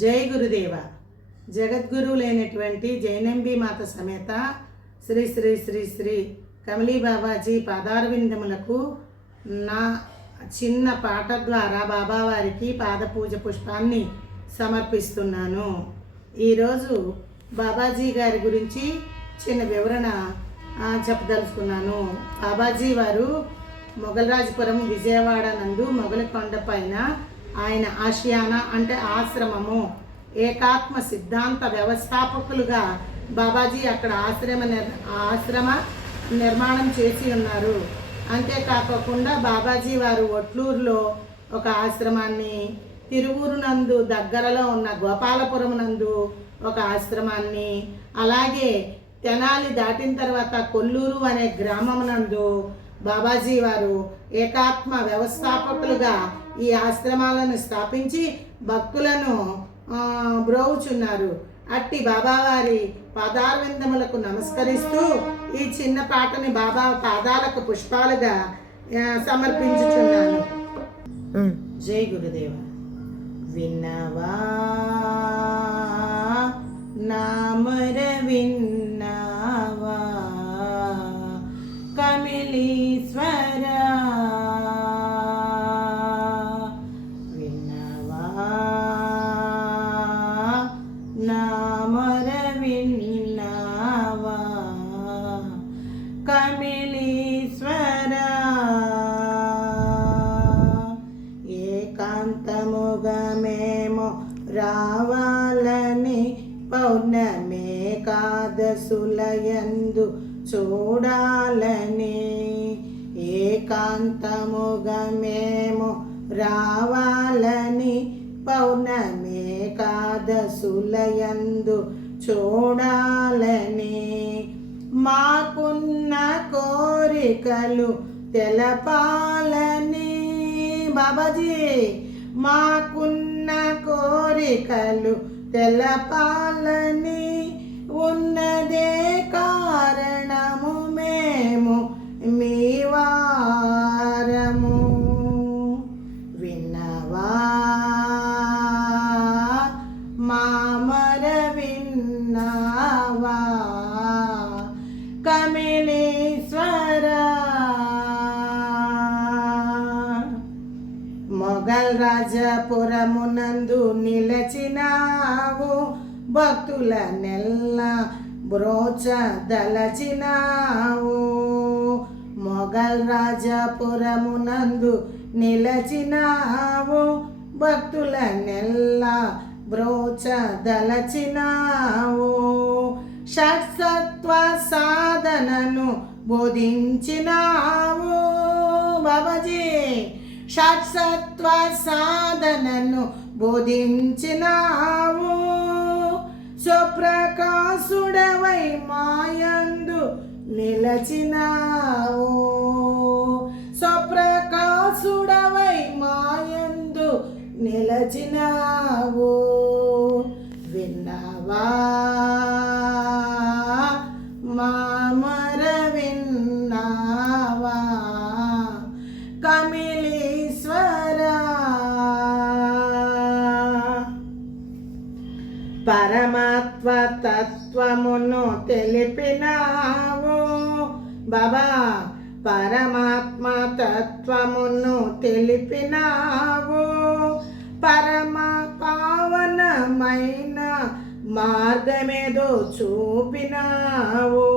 జై గురుదేవ. జగద్గురువులైనటువంటి జైనంబి మాత సమేత శ్రీ శ్రీ శ్రీ శ్రీ కమలీ బాబాజీ పాదారవిందములకు నా చిన్న పాట ద్వారా బాబావారికి పాదపూజ పుష్పాన్ని సమర్పిస్తున్నాను. ఈరోజు బాబాజీ గారి గురించి చిన్న వివరణ చెప్పదలుచుకున్నాను. బాబాజీ వారు మొగల్రాజపురం విజయవాడ నందు మొగలకొండ పైన ఆయన ఆశయానా అంటే ఆశ్రమము ఏకాత్మ సిద్ధాంత వ్యవస్థాపకులుగా బాబాజీ అక్కడ ఆశ్రమ నిర్మాణం చేసి ఉన్నారు. అంతేకాకుండా బాబాజీ వారు ఒట్లూరులో ఒక ఆశ్రమాన్ని, తిరువూరు నందు దగ్గరలో ఉన్న గోపాలపురం నందు ఒక ఆశ్రమాన్ని, అలాగే తెనాలి దాటిన తర్వాత కొల్లూరు అనే గ్రామం నందు బాబాజీ వారు ఏకాత్మ వ్యవస్థాపకులుగా ఈ ఆశ్రమాలను స్థాపించి భక్తులను బ్రోవుచున్నారు. అట్టి బాబావారి పాదారవిందములకు నమస్కరిస్తూ ఈ చిన్న పాటని బాబా పాదాలకు పుష్పాలుగా సమర్పించుచున్నాను. జై గురుదేవ. విన్నవా నామర విన్నవా కమలీశ్వర, విన్నవా నామర విన్నవా కమలీశ్వర, ఏకాంతముగా మేము రావాలని పౌర్ణమేకాదశులయందు చూడాలని, ఏకాంతముగా మేము రావాలని పౌర్ణమేకాదశులయందు చూడాలని, మాకున్న కోరికలు తెలపాలని బాబాజీ, మాకున్న కోరికలు తెలపాలని, ఉన్నదే కారణము మేము మీ వారము, విన్నవా మామర విన్నవా కమలీశ్వర, మొగల్ రాజపురమునందు నిలచినావు, భక్తుల నెల్ల బ్రోచదలచినావు, మొగల్ రాజపురమునందు నిలచినావు, భక్తుల నెల్ల బ్రోచదలచినావు, షట్సత్వ సాధనను బోధించినావు బాబాజీ, షట్సత్వ సాధనను బోధించినావు, స్వప్రకాశుడవై మాయందు నిలచినావు, స్వప్రకాశుడవై మాయందు నిలచినావు, విన్నవా మామర విన్నవా కమలీశ్వర, పరమాత్మ తత్వమును తెలిపినావు బాబా, పరమాత్మ తత్వమును తెలిపినావు, పరమ పావనమైన మార్గమేదో చూపినావు,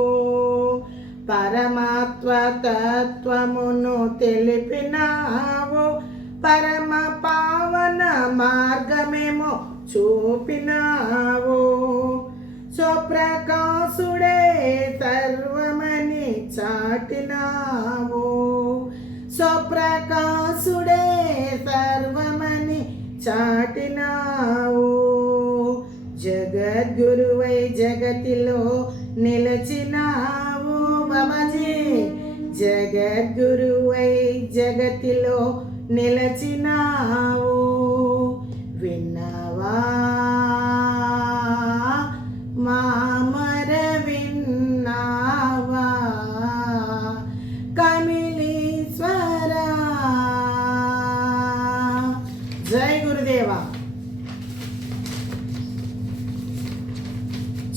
పరమాత్మ తత్వమును తెలిపినావు, పరమ పావన మార్గమేమో చూపినావు, స్వప్రకాశుడే సర్వమని చాటినావు, స్వప్రకాశుడే సర్వమని చాటినావు, జగద్గురువై జగతిలో నిలచినావు బాబాజీ, జగద్గురువై జగతిలో నిలచినావు, విన్నవా మామర విన్నవా కమలీశ్వర. జై గురుదేవ.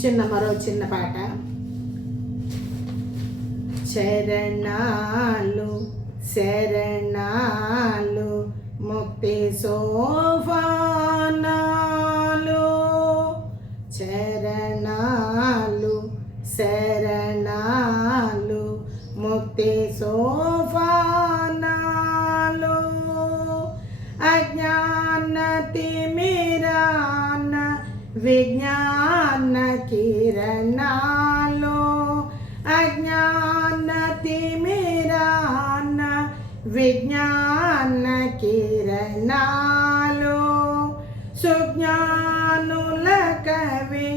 మరో చిన్న పాట. శరణాలు శరణాలు ముక్తి సోపానాలు, శరణాలు శరణాలు ముక్తి సోపానాలు. అజ్ఞాన తిమిరాన విజ్ఞాన కిరణాలు, అజ్ఞాన తిమిరాన విజ్ఞాన కిరణాలు. సుజ్ఞానుల కవి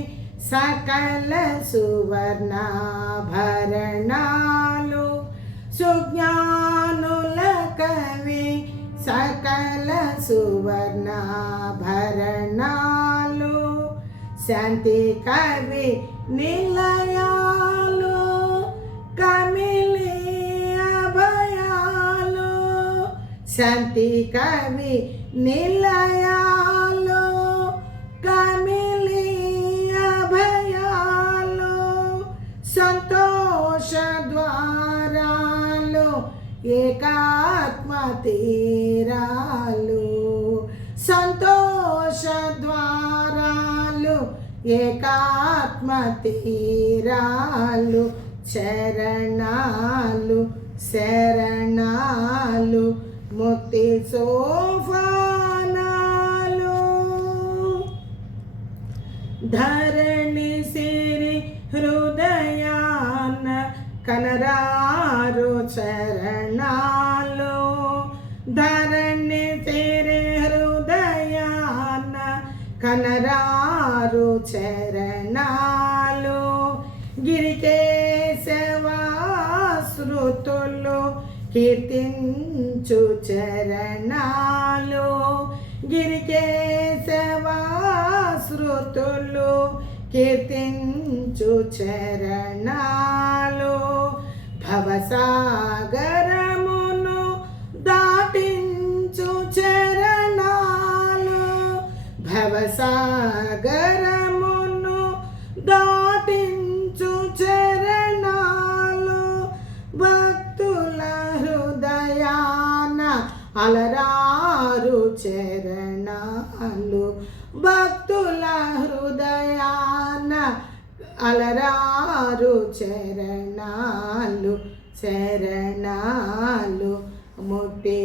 సకల సువర్ణాభరణాలు, సుజ్ఞానుల కవి సకల సువర్ణాభరణాలు. శాంతి కవి నిలయాలు కమిలి అభయాలు, శాంతి కవి నిలయాలు కమిలి అభయాలు. సంతోష ద్వారాలు ఏకాత్మ తీరాలు, సంతోష ద్వారాలు ఏకాత్మ తీరాలు. శరణాలు శరణాలు ముక్తి సోపానాలు. ధరణి సిరి హృదయాన కనరారు చరణాలు, ధరణి సిరి హృదయాన కనరారు చరణాలు. గిరికేశవాశ్రుతులు కీర్తించు చరణాలు, గిరికేశవాశ్రుతులు కీర్తించు చరణాలు. భవసాగరమును దాటించు చరణాలు, భవసాగరమును దాటించు చరణాలు. భక్తుల హృదయాన అలరారు చరణాలు, భక్తుల హృదయాన అలరారు చరణాలు. శరణాలు ముక్తి